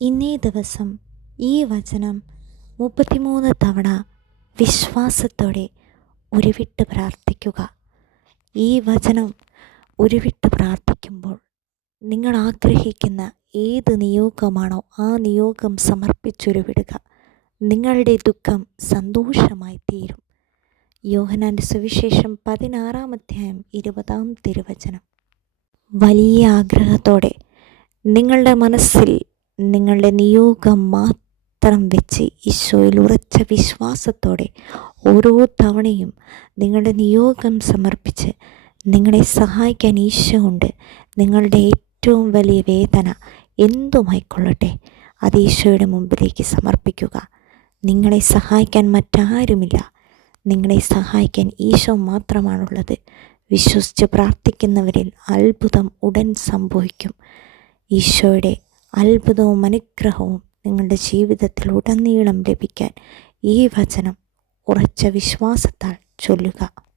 ഇന്നേ ദിവസം ഈ വചനം മുപ്പത്തിമൂന്ന് തവണ വിശ്വാസത്തോടെ ഉരുവിട്ട് പ്രാർത്ഥിക്കുക. ഈ വചനം ഉരുവിട്ട് പ്രാർത്ഥിക്കുമ്പോൾ നിങ്ങൾ ആഗ്രഹിക്കുന്ന ഏത് നിയോഗമാണോ ആ നിയോഗം സമർപ്പിച്ചുരുവിടുക. നിങ്ങളുടെ ദുഃഖം സന്തോഷമായി തീരും. യോഹനാന്റെ സുവിശേഷം പതിനാറാം അധ്യായം ഇരുപതാം തിരുവചനം. വലിയ ആഗ്രഹത്തോടെ നിങ്ങളുടെ മനസ്സിൽ നിങ്ങളുടെ നിയോഗം മാത്രം വെച്ച് ഈശോയിൽ ഉറച്ച വിശ്വാസത്തോടെ ഓരോ തവണയും നിങ്ങളുടെ നിയോഗം സമർപ്പിച്ച് നിങ്ങളെ സഹായിക്കാൻ ഈശോ ഉണ്ട് നിങ്ങളുടെ ഏറ്റവും വലിയ വേദന എന്തുമായിക്കൊള്ളട്ടെ? അത് ഈശോയുടെ മുമ്പിലേക്ക് സമർപ്പിക്കുക. നിങ്ങളെ സഹായിക്കാൻ മറ്റാരുമില്ല. നിങ്ങളെ സഹായിക്കാൻ ഈശോ മാത്രമാണുള്ളത്. വിശ്വസിച്ച് പ്രാർത്ഥിക്കുന്നവരിൽ അത്ഭുതം ഉടൻ സംഭവിക്കും. ഈശോയുടെ അത്ഭുതവും അനുഗ്രഹവും നിങ്ങളുടെ ജീവിതത്തിൽ ഉടനീളം ലഭിക്കാൻ ഈ വചനം ഉറച്ച വിശ്വാസത്താൽ ചൊല്ലുക.